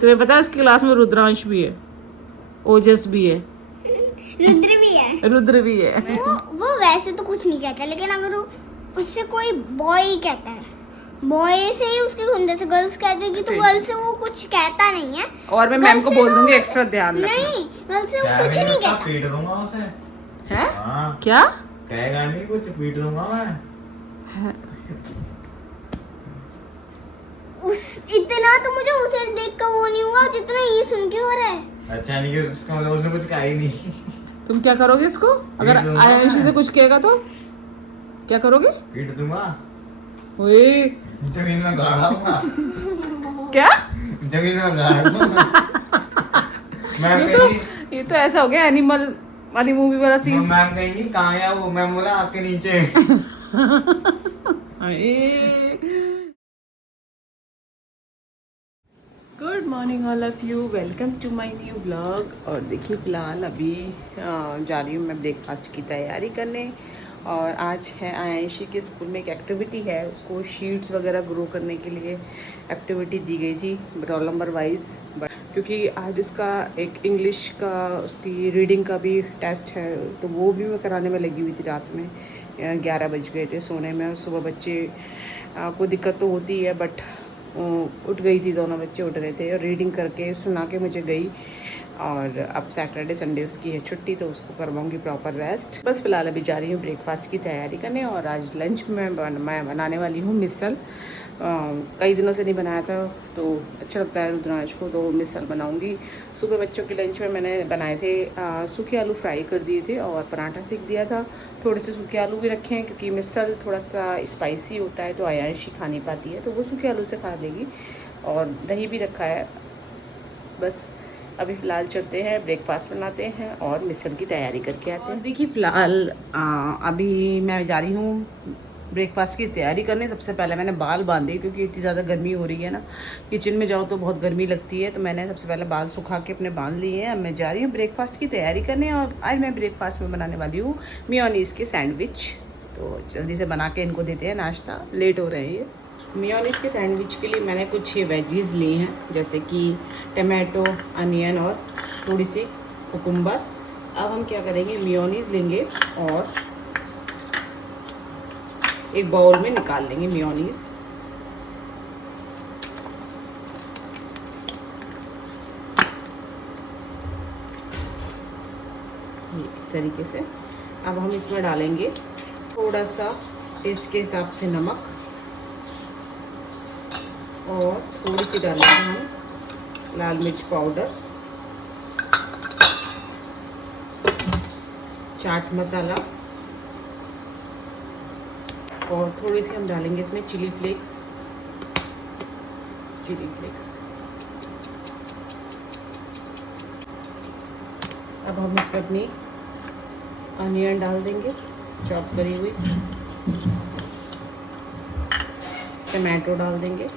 तुम्हें पता है उसकी क्लास में रुद्रांश भी है, ओजस भी है, रुद्र भी है। वो वैसे तो कुछ नहीं कहता, लेकिन अगर वो उससे कोई बॉय कहता है, बॉय से ही उसके खुंदे से गर्ल्स कह देगी तो गर्ल्स से वो कुछ कहता नहीं है। और मैं मैम को बोल दूंगी एक्स्ट्रा ध्यान रखना। नहीं, गर्ल्स से वो कुछ नहीं कहता। पीट दूंगा उसे। है हाँ। क्या कहेगा नहीं कुछ, पीट दूंगा मैं। इतना तो मुझे उसे देख कर वो नहीं हुआ जितना ये सुन के हो रहा है। अच्छा नहीं कि उसका मतलब उसने कुछ कहा ही नहीं। तुम क्या करोगे इसको अगर पीट दूंगा आयांशी मैं। से कुछ कहेगा तो क्या करोगे? पीट दूंगा, ओए जमीन में गाड़ूंगा। क्या जमीन में गाड़ दूंगा। मैम कहेंगी, ये तो ऐसा हो गया एनिमल वाली मूवी वाला सीन। मैम कहेंगी कहाँ है वो, मैम बोला आपके नीचे। Good morning all of you, welcome to my new blog. और देखिए फ़िलहाल अभी जा रही हूँ मैं ब्रेकफास्ट की तैयारी करने। और आज है आयांशी के स्कूल में एक एक्टिविटी है, उसको शीट्स वगैरह ग्रो करने के लिए एक्टिविटी दी गई थी रोल नंबर वाइज। क्योंकि आज उसका एक इंग्लिश का उसकी रीडिंग का भी टेस्ट है, तो वो भी मैं कराने में लगी हुई थी। रात में 11 बज गए थे सोने में, और सुबह बच्चे को दिक्कत तो होती है, बट उठ गई थी, दोनों बच्चे उठ गए थे और रीडिंग करके सुना के मुझे गई। और अब सैटरडे संडे उसकी है छुट्टी, तो उसको करवाऊंगी प्रॉपर रेस्ट। बस फिलहाल अभी जा रही हूँ ब्रेकफास्ट की तैयारी करने। और आज लंच में मैं बनाने वाली हूँ मिसल। कई दिनों से नहीं बनाया था तो अच्छा लगता है रुद्रांश को, तो मिसल बनाऊंगी। सुबह बच्चों के लंच में मैंने बनाए थे सूखे आलू फ्राई कर दिए थे और पराठा सेक दिया था। थोड़े से सूखे आलू भी रखे हैं क्योंकि मिसल थोड़ा सा स्पाइसी होता है, तो आयांशी खा नहीं पाती है, तो वो सूखे आलू से खा लेगी। और दही भी रखा है। बस अभी फ़िलहाल चलते हैं, ब्रेकफास्ट बनाते हैं और मिसल की तैयारी करके आते हैं। देखिए फ़िलहाल अभी मैं जा रही हूँ ब्रेकफास्ट की तैयारी करने। सबसे पहले मैंने बाल बांधे क्योंकि इतनी ज़्यादा गर्मी हो रही है ना, किचन में जाओ तो बहुत गर्मी लगती है, तो मैंने सबसे पहले बाल सुखा के अपने बांध लिए हैं। अब मैं जा रही हूँ ब्रेकफास्ट की तैयारी करने। और आज मैं ब्रेकफास्ट में बनाने वाली हूँ मेयोनीज़ के सैंडविच। तो जल्दी से बना के इनको देते हैं नाश्ता, लेट हो रहे हैं ये। मेयोनीज़ के सैंडविच के लिए मैंने कुछ ये वेजीज़ ली हैं, जैसे कि टमाटो, अनियन और थोड़ी सी कुकुम्बर। अब हम क्या करेंगे, मेयोनीज़ लेंगे और एक बाउल में निकाल लेंगे मेयोनीज़। ये इस तरीके से। अब हम इसमें डालेंगे थोड़ा सा टेस्ट के हिसाब से नमक, और थोड़ी सी डालेंगे हम लाल मिर्च पाउडर, चाट मसाला, और थोड़ी सी हम डालेंगे इसमें चिली फ्लेक्स। अब हम इसमें अपनी अनियन डाल देंगे चॉप करी हुई, टमाटो डाल देंगे,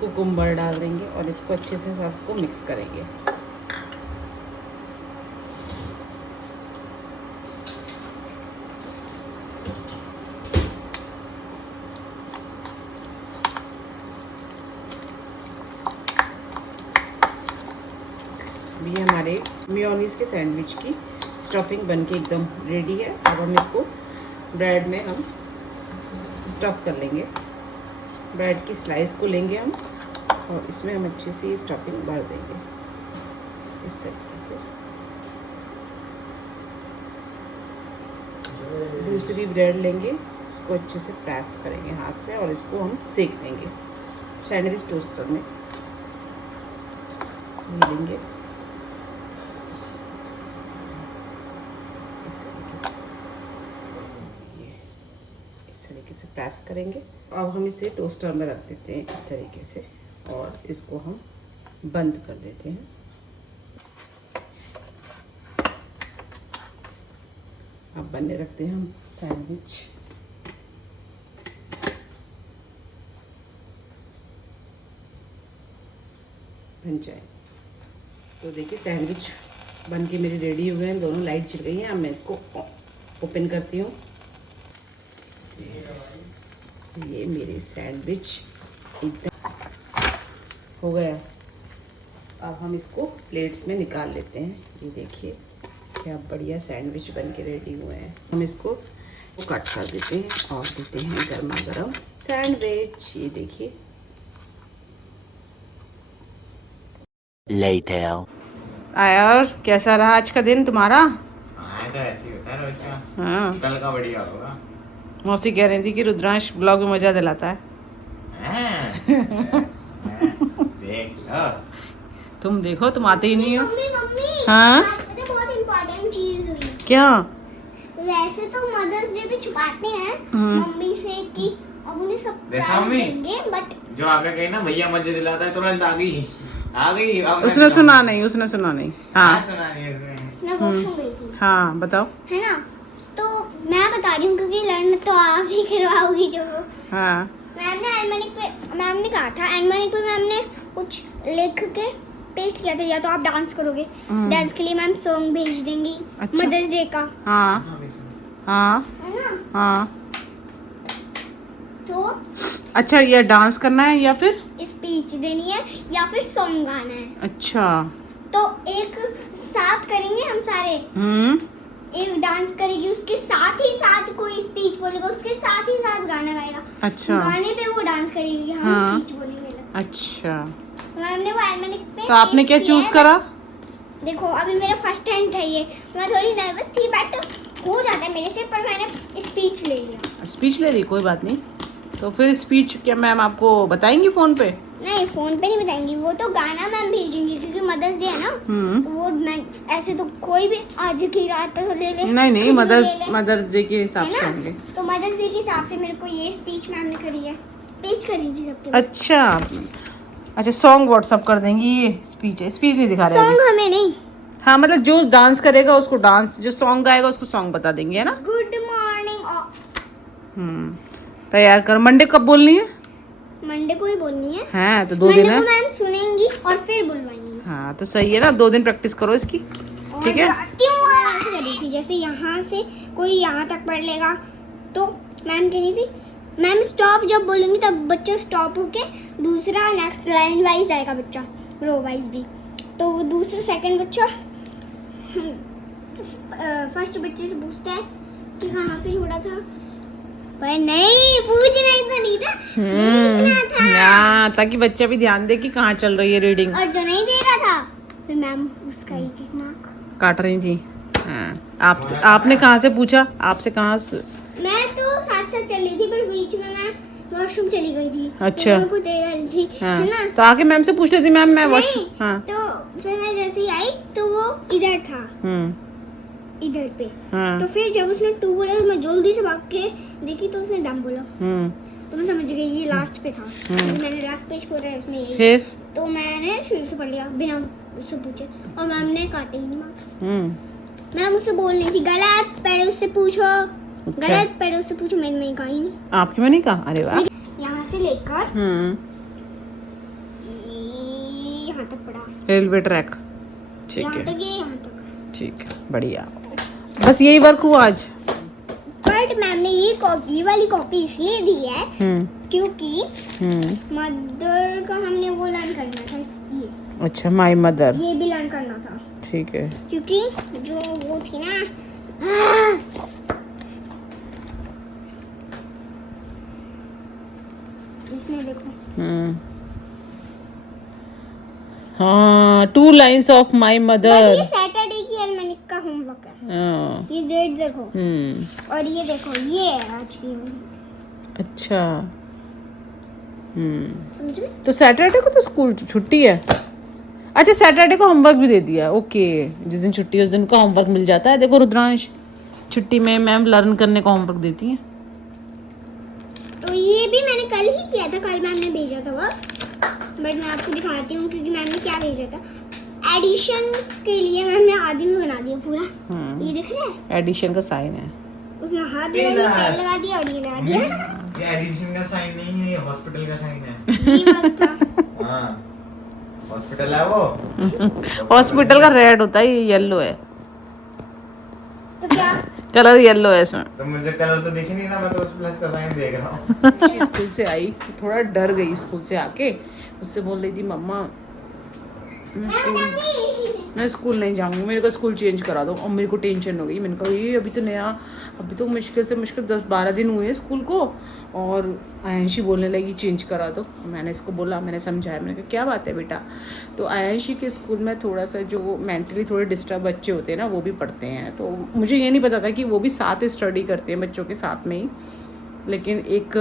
कुकुम्बर डाल देंगे और इसको अच्छे से सबको मिक्स करेंगे। ये हमारे मेयोनीज़ के सैंडविच की स्टफिंग बनके एकदम रेडी है। अब हम इसको ब्रेड में हम स्टफ़ कर लेंगे। ब्रेड की स्लाइस को लेंगे हम और इसमें हम अच्छे से स्टफिंग भर देंगे इस तरीके से। दूसरी ब्रेड लेंगे, इसको अच्छे से प्रेस करेंगे हाथ से और इसको हम सेक देंगे सैंडविच टोस्टर में। लेंगे इस तरीके से प्रेस करेंगे। अब हम इसे टोस्टर में रख देते हैं इस तरीके से, और इसको हम बंद कर देते हैं। अब बनने रखते हैं हम सैंडविच। बन जाए तो देखिए सैंडविच बन के मेरी रेडी हो गए हैं, दोनों लाइट जल गई हैं। अब मैं इसको ओपन करती हूँ। ये मेरे सैंडविच एकदम हो गया। अब हम इसको प्लेट्स में निकाल लेते हैं। ये देखिए क्या बढ़िया सैंडविच बन के रेडी हुए हैं। हम इसको कट कर देते हैं और देते हैं गर्मा गर्म सैंडविच। ये देखिए Later. आया। और कैसा रहा आज का दिन तुम्हारा? हाँ तो ऐसे ही होता है रोज का। हाँ, कल का बढ़िया होगा। मौसी कह रही थी कि रुद्रांश ब्लॉग में मजा दिलाता है। देख लो। तुम देखो, तुम आते ही नहीं हो। मम्मी मम्मी हाँ? आज पता है बहुत इम्पोर्टेंट चीज हुई। क्या? वैसे तो मदर्स डे पे छुपाते हैं मम्मी से कि अब उन्हें देखा सरप्राइज मम्मी? देंगे, बट जो आपने कही ना भैया मजे दिलाता है, तुरंत आ गई। अब उसने मैं सुना नहीं, उसने सुना नहीं। हाँ सुना नहीं उसने। मैं वॉशरूम गई थी, हाँ बताओ। है ना? तो मैं बता रही हूँ क्योंकि लर्न तो आप ही करवाओगी जो। हाँ मैम ने एलमनिक पे मैम ने कहा था, एलमनिक पे मैम ने कुछ लिख के पेस्ट किया था, या तो आप डांस करोगे। डांस के लिए मैम सॉन्ग भेज देंगी अच्छा। मदर्स डे का, हाँ हाँ है ना? हाँ। तो अच्छा, ये डांस करना है या फिर? स्पीच देनी है या फिर सॉन्ग गाना है। अच्छा। तो एक साथ करेंगे हम सारे। एक डांस करेगी, उसके साथ ही साथ कोई स्पीच बोलेगा, उसके साथ ही साथ गाना गाएगा। अच्छा गाने पे वो डांस करेगी, हम हाँ। स्पीच बोलेंगे अलग। अच्छा, मैम ने वो एलमनिक पे तो आपने क्या पेस्ट किया चूज है। करा? देखो अभी मेरा फर्स्ट टाइम था ये, मैं थोड़ी नर्वस थी, बट हो जाता है मेरे से, पर मैंने स्पीच ले लिया। स्पीच ले ली, कोई बात नहीं। तो फिर स्पीच क्या मैम आपको बताएंगी फोन पे? नहीं, फोन पे नहीं बताएंगी, वो तो गाना मैम भेजेंगी क्योंकि मदर्स डे है ना। वो मैं ऐसे तो कोई भी आज की रात तक ले ले, नहीं नहीं, कुछ भी ले ले, मदर्स डे के हिसाब है से ना? होंगे। तो मदर्स डे के हिसाब से मेरे को ये स्पीच मैम ने करी है, पेश करी थी सबके लिए। अच्छा अच्छा, सॉन्ग व्हाट्सअप कर देंगी। ये स्पीच है, स्पीच नहीं दिखा रहे अभी। सॉन्ग हमें नहीं, हाँ मतलब जो डांस करेगा उसको डांस, जो सॉन्ग गाएगा उसको सॉन्ग बता देंगे, है ना? Good morning. तैयार कर। मंडे कब बोलनी है? मंडे को ही बोलनी है। हाँ तो 2 मंडे दिन है। को मैम सुनेंगी और फिर बुलवाएंगी। हाँ तो सही है ना, 2 दिन प्रैक्टिस करो इसकी। और ठीक है। ऐसे करी थी जैसे यहाँ से कोई यहाँ तक पढ़ लेगा, तो मैम कह रही थी मैम स्टॉप जब बोलेंगी तब बच्चा स्टॉप होके दूसरा नेक्स्ट लाइन वाइज आएगा, बच्चा रो वाइज भी। तो वो दूसरा सेकंड बच्चा फर्स्ट बच्चे से पूछता है कि कहाँ पे छोड़ा था, पर नहीं पूछना ही तो नहीं था, देखना था। हाँ, ताकि बच्चा भी ध्यान दे कि कहाँ चल रही है रीडिंग। और जो नहीं दे रहा था फिर मैम उसका एक एक मार्क काट रही थी। हाँ, आपने कहाँ से पूछा? आपसे कहाँ से? मैं तो साथ साथ चल रही थी, पर बीच में मैं वॉशरूम चली गई थी। अच्छा। तो मेरे को दे रही थी, हाँ, है ना? तो आके मैम से पूछ लेती मैम मैं वॉश। नहीं, हाँ तो फिर मैं जैसे ही आई तो वो इधर था, इधर पे। हाँ तो फिर जब उसने 2 बोला तो मैं जल्दी से भाग के देखी तो उसने दम बोला, तो मैं समझ गई ये लास्ट पे था। क्योंकि मैंने लास्ट पेज खोला है उसमें यही। फिर तो मैंने शुरू से पढ़ लिया बिना उससे पूछे, और मैम ने काटे ही नहीं मार्क्स। मैम उससे बोल रही थी गलत, पहले उससे पूछो, गलत पहले उससे पूछो, मैंने कहा ही नहीं। आपकी में नहीं कहा? अरे वाह। यहाँ से लेकर यहाँ तक पढ़ा, रेलवे ट्रैक। ठीक यहाँ है तक ये यहाँ तक। ठीक है, बढ़िया। बस यही वर्क हुआ आज? बट मैम ने ये वाली कॉपी इसलिए दी है क्योंकि मदर का हमने वो लर्न करना था, ये अच्छा, माय मदर। ये भी लर्न करना था ठीक है। क्योंकि जो वो थी ना, इसमें देखो हाँ, 2 लाइन्स ऑफ माय ये मदर। सैटरडे की एलमनिक का होमवर्क है। ये डेट देखो, और ये देखो ये है आज की homework। अच्छा। समझ गए? तो सैटरडे को तो स्कूल छुट्टी है। अच्छा, सैटरडे को होमवर्क भी दे दिया। ओके, जिस दिन छुट्टी है उस दिन का होमवर्क मिल जाता है। देखो रुद्रांश, छुट्टी में मैम लर्न करने का होमवर्क देती हैं। तो ये भी मैंने कल ही किया था, कल मैम ने भेजा था वो, बट मैं आपको दिखाती हूँ क्योंकि मैम ने क्या भेजा था। एडिशन के लिए मैम ने आदमी बना दिया पूरा, ये दिख रहा है? एडिशन का साइन है। उसमें हाथ लगा दिया, पैर लगा दिया और ये लगा दिया। ये एडिशन का साइन नहीं है, ये हॉस्पिटल का साइन है। ये बात था। हाँ, हॉस्पिटल है वो। हॉस्पिटल का रेड होता है, ये येलो है। तो क्या कलर येलो है इसमें। तो मुझे कलर तो दिख ही नहीं ना, मैं तो उस प्लस का साइन देख रहा हूँ। स्कूल से आई तो थोड़ा डर गई स्कूल से आके। उससे बोल रही थी मम्मा मैं स्कूल नहीं जाऊंगी, मेरे को स्कूल चेंज करा दो। और मेरे को टेंशन हो गई, मैंने कहा ये अभी तो नया, अभी तो मुश्किल से मुश्किल 10-12 दिन हुए स्कूल को, और आयांशी बोलने लगी चेंज करा दो। मैंने इसको बोला, मैंने समझाया, मैंने कहा क्या बात है बेटा। तो आयांशी के स्कूल में थोड़ा सा जो मेंटली थोड़े डिस्टर्ब बच्चे होते हैं ना, वो भी पढ़ते हैं। तो मुझे ये नहीं पता था कि वो भी साथ स्टडी करते हैं बच्चों के साथ में ही। लेकिन एक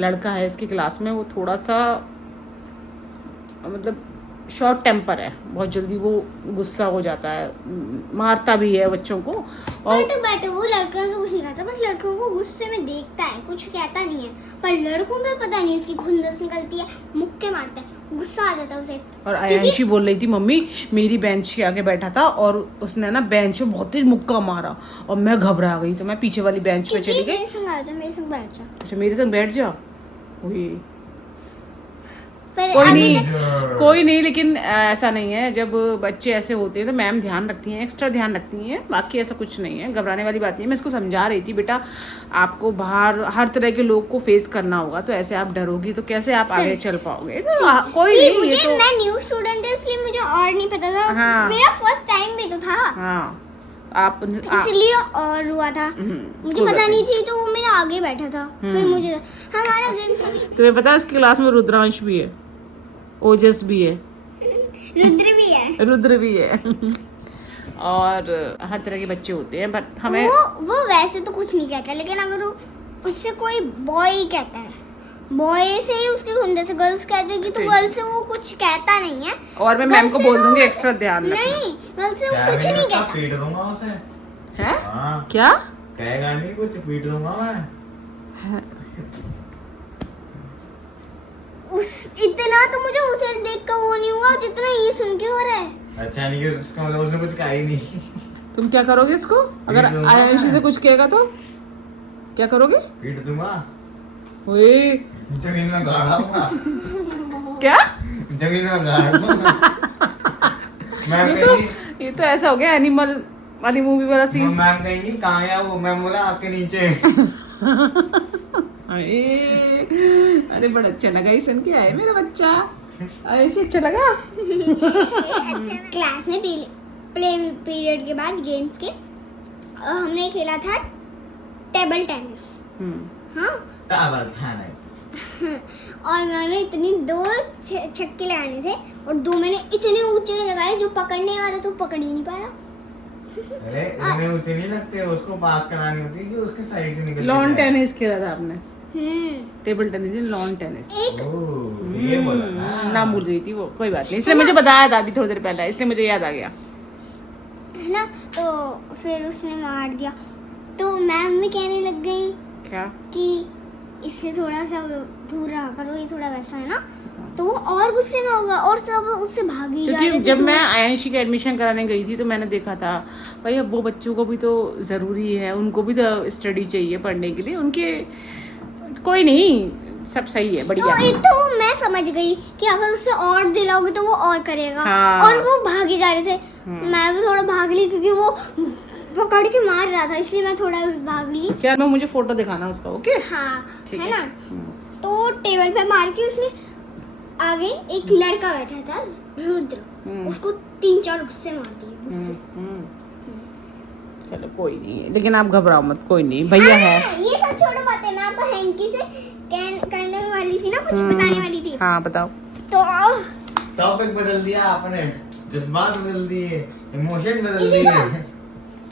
लड़का है इसकी क्लास में, वो थोड़ा सा मतलब शॉर्ट टेम्पर है, बहुत जल्दी वो गुस्सा हो जाता है, मारता भी है बच्चों को। और बट वो लड़कों से कुछ नहीं कहता, बस लड़कों को गुस्से में देखता है, कुछ कहता नहीं है। पर लड़कों में पता नहीं, उसकी खुंदस निकलती है, मुक्के मारता है, गुस्सा आ जाता है उसे। और आयांशी बोल रही थी मम्मी मेरी बेंच के आगे बैठा था और उसने ना बेंच पे बहुत तेज मुक्का मारा और मैं घबरा गई, तो मैं पीछे वाली बेंच पे चली गई। मेरे संग आ जा, मेरे संग बैठ जा। अच्छा मेरे संग बैठ जा। वही पर कोई नहीं, लेकिन ऐसा नहीं है। जब बच्चे ऐसे होते हैं तो मैम ध्यान रखती हैं, एक्स्ट्रा ध्यान रखती हैं, बाकी ऐसा कुछ नहीं है, घबराने वाली बात नहीं है। मैं इसको समझा रही थी बेटा आपको बाहर हर तरह के लोग को फेस करना होगा, तो ऐसे आप डरोगी तो कैसे आप आगे चल पाओगे। तो कोई नहीं, ये तो मैं न्यू स्टूडेंट है इसलिए मुझे और नहीं पता था। हाँ। मेरा फर्स्ट टाइम भी तो था, हाँ आप इसलिए और हुआ था। मुझे पता नहीं थी, तो वो मेरा आगे बैठा था। फिर मुझे हमारा गेम तुम्हें पता है उसकी क्लास में रुद्रांश भी है, ओजस भी है, रुद्र भी है और हर तरह के बच्चे होते हैं। बट हमें वो वैसे तो कुछ नहीं कहता, लेकिन अगर वो उससे कोई बॉय कहता है, बॉय से ही उसके खुंदे से गर्ल्स कहते हैं कि तो गर्ल्स से वो कुछ कहता नहीं है। और मैं मैम को बोल दूंगी एक्स्ट्रा ध्यान रखना। नहीं, गर्ल्स से वो कुछ नहीं कहता। पीट दूंगा उसे। है हाँ। क्या कहेगा नहीं कुछ, पीट दूंगा मैं। इतना तो मुझे उसे देख कर वो नहीं हुआ जितना ये सुन के हो रहा है। अच्छा नहीं कि उसका मतलब उसने कुछ कहा ही नहीं। तुम क्या करोगे इसको अगर आयांशी से कुछ कहेगा तो क्या करोगे? पीट दूंगा, ओए जमीन में गाड़ दूंगा। क्या जमीन में गाड़ दूंगा। मैम ये तो ऐसा हो गया एनिमल वाली मूवी वाला सीन। मैम कहेंगी कहाँ है वो, मैम बोला आपके नीचे। अरे बड़ा अच्छा लगा ये सुन के, आए मेरा बच्चा आयुषी, अच्छा लगा। क्लास में प्ले पीरियड के बाद गेम्स के हमने खेला था टेबल टेनिस। हाँ टेबल टेनिस। और मैंने इतनी 2 छक्के लगाने थे और 2 मैंने इतने ऊंचे लगाए जो पकड़ने वाला तो पकड़ ही नहीं पाया। अरे इतने ऊंचे नहीं लगते, उसको पास करानी होती है कि उसके साइड से निकल। लॉन टेनिस खेला था आपने? Table tennis lawn tennis. ये बोला ना, नाम भूल गई थी वो, कोई बात नहीं, इसलिए मुझे बताया था अभी थोड़ी देर पहले, इसलिए मुझे याद आ गया है ना। तो फिर उसने मार दिया, तो मैम भी कहने लग गई क्या कि इससे थोड़ा सा दूर रहा करो, ये थोड़ा वैसा है ना। तो वो और गुस्से में होगा और सब उससे भागी जा रहे थे। क्योंकि जब मैं आयांशी का एडमिशन कराने गई थी तो मैंने देखा था भाई अब वो बच्चों को भी तो ज़रूरी है, उनको भी तो स्टडी चाहिए पढ़ने के लिए, उनके कोई नहीं सब सही है, बढ़िया। तो मैं समझ गई कि अगर उससे और दिलाओगे तो वो और करेगा। हाँ। और वो भागे जा रहे थे, मैं भी थोड़ा भाग ली क्योंकि वो पकड़ के मार रहा था, इसलिए मैं थोड़ा भाग ली। क्या मैं मुझे फोटो दिखाना उसका, ओके? हाँ ठीक है ना। तो टेबल पे मार के उसने आगे एक लड़का बैठा था रुद्र, उसको 3-4 गुस्से मार दिए गुस्से। चलो कोई नहीं, लेकिन आप घबराओ मत, कोई नहीं भैया है। ये सब छोड़ो बातें, मैं आपको हैंकी से करने वाली थी ना, कुछ बताने वाली थी। हाँ बताओ। तो टॉपिक बदल दिया आपने, जज्बात बदल दिए, इमोशन बदल दिए।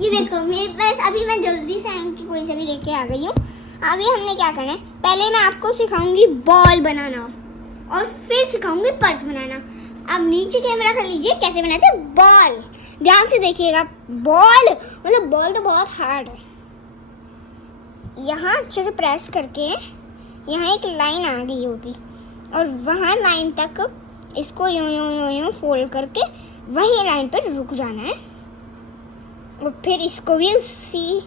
ये देखो मेरे पास अभी मैं जल्दी से हैंकी कोई से भी लेके आ गई हूँ। अभी हमने क्या करना है, पहले मैं आपको सिखाऊंगी बॉल बनाना और फिर सिखाऊंगी पर्स बनाना। अब नीचे कैमरा कर लीजिए कैसे बनाते हैं बॉल, ध्यान से देखिएगा। बॉल मतलब बॉल तो बहुत हार्ड है। यहाँ अच्छे से प्रेस करके यहाँ एक लाइन आ गई होगी और वहाँ लाइन तक इसको यूं यूं यूं यूं फोल्ड करके वही लाइन पर रुक जाना है और फिर इसको भी उसी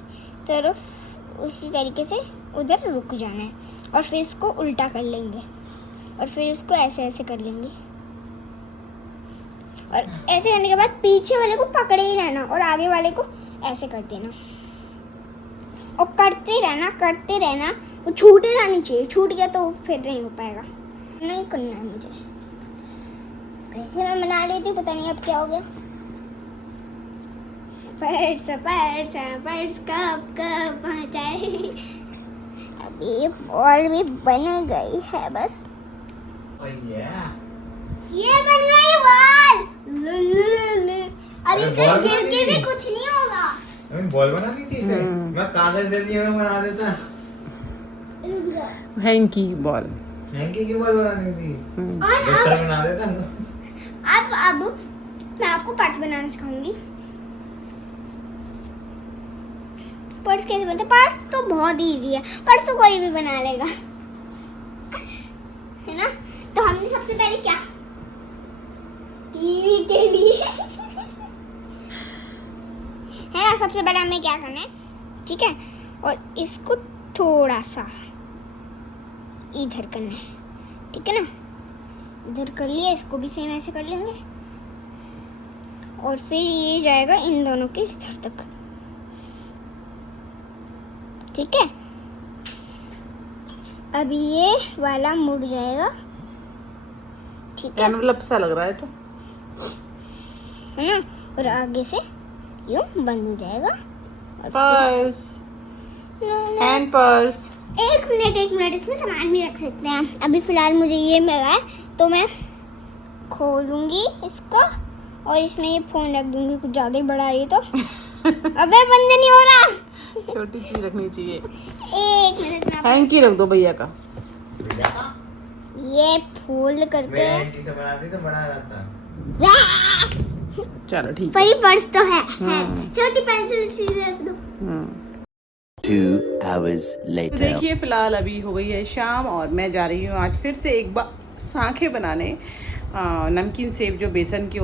तरफ उसी तरीके से उधर रुक जाना है और फिर इसको उल्टा कर लेंगे और फिर उसको ऐसे ऐसे कर लेंगे और ऐसे करने के बाद पीछे वाले को पकड़े ही रहना और आगे वाले को ऐसे कर देना और करते रहना। वो छूटे रहनी चाहिए, छूट गया तो फिर नहीं हो पाएगा। नहीं करना है मुझे। ऐसे मैं बना लेती हूँ, पता नहीं अब क्या हो गया। पर्स पर्स पर्स कब कब पहुँचाए। अभी बॉल भी बन गई है बस। ये बन गई बॉल। अब अरे इसे बॉल गिर बना के भी दी? कुछ नहीं होगा। मैंने बॉल बना ली थी इसे। मैं कागज दे दिए मैं बना देता। रुक जाओ। Hanky ball. हैंकी की बॉल बनानी थी। और वेक्टर बना देता। अब मैं आपको पर्स बनाना सिखाऊंगी। पर्स कैसे बनते? पर्स तो बहुत इजी है, पर्स तो कोई भी बना लेगा, है ना। तो हमने सबसे पहले क्या, टीवी के लिए है ना, सबसे पहले हमें क्या करना है, ठीक है, और इसको थोड़ा सा इधर करना है, ठीक है ना। इधर कर लिया, इसको भी सेम ऐसे कर लेंगे और फिर ये जाएगा इन दोनों के इधर तक, ठीक है। अब ये वाला मुड़ जाएगा, ठीक है, एनवलप सा लग रहा है तो, है ना, और आगे से यूं बंद हो जाएगा। Purse, hand purse. एक मिनट, इसमें सामान भी रख सकते हैं। अभी फिलहाल मुझे ये मिला है तो मैं खोलूंगी इसको और इसमें ये फोन रख दूंगी, कुछ ज्यादा ही बड़ा है ये तो। अबे बंद नहीं हो रहा। छोटी चीज रखनी चाहिए। एक मिनट में हैंकी रख दो भैया का। ये फोल्ड करके मैं हैंकी से बनाती तो बड़ा रहता। चलो ठीक है। पर ये पर्स तो है हाँ। छोटी पेंसिल चीज रख दो। 2 hours तो later. देखिए फिलहाल अभी हो गई है शाम और मैं जा रही हूँ आज फिर से एक बार सांखें बनाने। नमकीन सेव जो बेसन के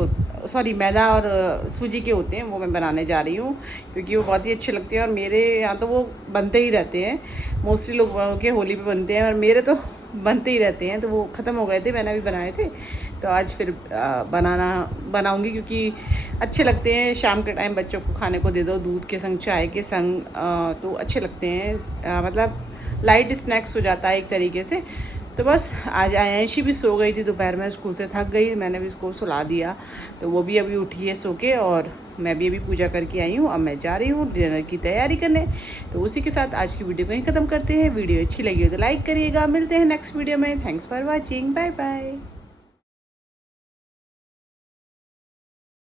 सॉरी मैदा और सूजी के होते हैं वो मैं बनाने जा रही हूँ, क्योंकि वो बहुत ही अच्छे लगते हैं और मेरे यहाँ तो वो बनते ही रहते हैं। मोस्टली लोग के होली पे बनते हैं और मेरे तो बनते ही रहते हैं, तो वो ख़त्म हो गए थे, मैंने अभी बनाए थे, तो आज फिर बनाऊंगी क्योंकि अच्छे लगते हैं। शाम के टाइम बच्चों को खाने को दे दो दूध के संग, चाय के संग, तो अच्छे लगते हैं। मतलब लाइट स्नैक्स हो जाता है एक तरीके से। तो बस आज आयांशी भी सो गई थी, दोपहर में स्कूल से थक गई, मैंने भी उसको सुला दिया, तो वो भी अभी उठी है सो के, और मैं भी अभी पूजा करके आई हूँ। अब मैं जा रही हूँ डिनर की तैयारी करने। तो उसी के साथ आज की वीडियो को ही ख़त्म करते हैं। वीडियो अच्छी लगी हो तो लाइक करिएगा। मिलते हैं नेक्स्ट वीडियो में। Thanks for watching, bye bye.